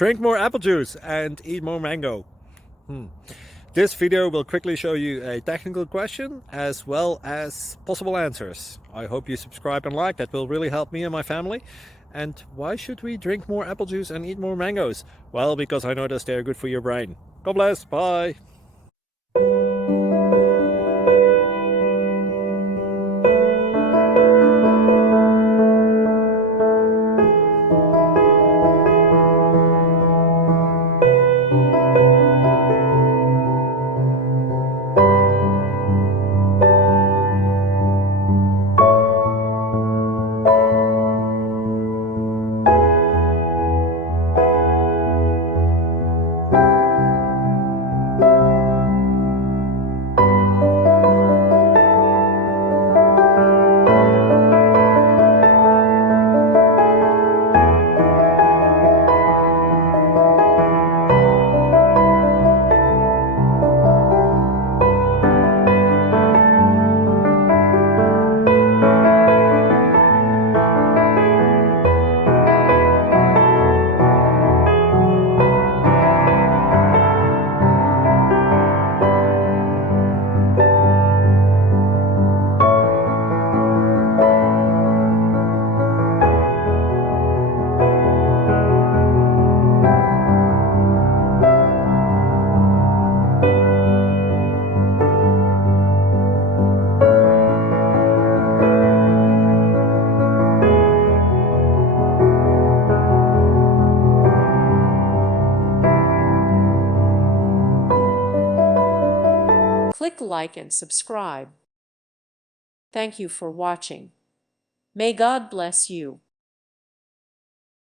Drink more apple juice and eat more mango. This video will quickly show you a technical question as well as possible answers. I hope you subscribe and like, that will really help me and my family. And why should we drink more apple juice and eat more mangoes? Well, because I noticed they're good for your brain. God bless, bye! Click like and subscribe. Thank you for watching. May God bless you.